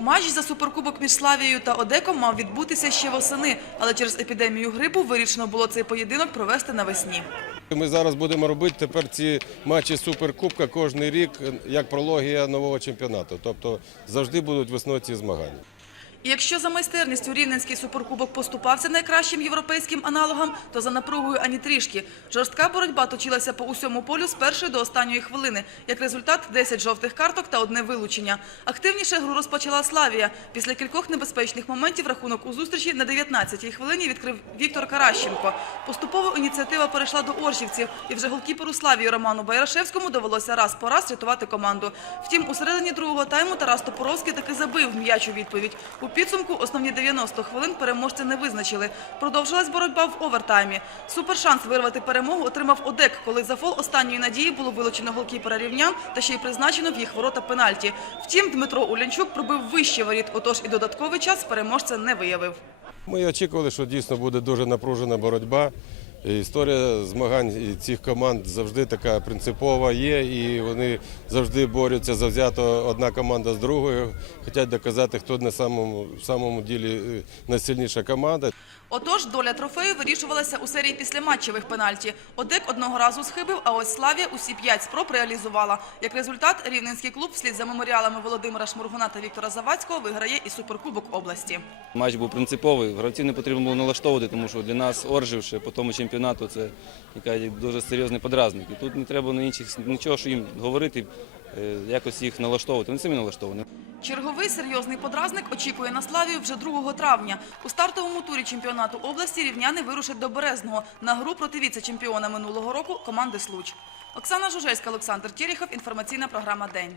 Матч за суперкубок між Славією та Одеком мав відбутися ще восени, але через епідемію грипу вирішено було цей поєдинок провести навесні. Ми зараз будемо робити тепер ці матчі Суперкубка кожний рік як прологія нового чемпіонату. Тобто завжди будуть весною ці змагання. Якщо за майстерністю Рівненський суперкубок поступався найкращим європейським аналогам, то за напругою ані трішки. Жорстка боротьба точилася по усьому полю з першої до останньої хвилини. Як результат – 10 жовтих карток та одне вилучення. Активніше гру розпочала Славія. Після кількох небезпечних моментів рахунок у зустрічі на 19-й хвилині відкрив Віктор Каращенко. Поступово ініціатива перейшла до Оршівців, і вже голкіперу Славії Роману Байрашевському довелося раз по раз рятувати команду. Втім, у середині другого тайму Тарас Топоровський таки забив м'яч у відповідь. У підсумку основні 90 хвилин переможця не визначили. Продовжилась боротьба в овертаймі. Супершанс вирвати перемогу отримав Одек, коли за фол останньої надії було вилучено голкіпера рівнян та ще й призначено в їх ворота пенальті. Втім, Дмитро Улянчук пробив вище воріт, отож і додатковий час переможця не виявив. Ми очікували, що дійсно буде дуже напружена боротьба. І Історія змагань цих команд завжди така принципова є, і вони завжди борються завзято одна команда з другою. Хочуть доказати, хто на самому, в самому ділі е, найсильніша команда. Отож, доля трофею вирішувалася у серії післяматчевих пенальті. Одек одного разу схибив, а ось Славія усі п'ять спроб реалізувала. Як результат, рівненський клуб вслід за меморіалами Володимира Шмургуна та Віктора Завадського виграє і суперкубок області. Матч був принциповий. Гравців не потрібно було налаштовувати, тому що для нас Оржів ще по тому чемпіонату це якась дуже серйозний подразник. І тут не треба на інших нічого, їм говорити, е, якось їх налаштовувати. Вони самі налаштовані. Черговий серйозний подразник очікує на Славію вже 2 травня. У стартовому турі чемпіонату області рівняни вирушать до Березного на гру проти віце-чемпіона минулого року команди Случ. Оксана Жужельська, Олександр Терехов. Інформаційна програма День.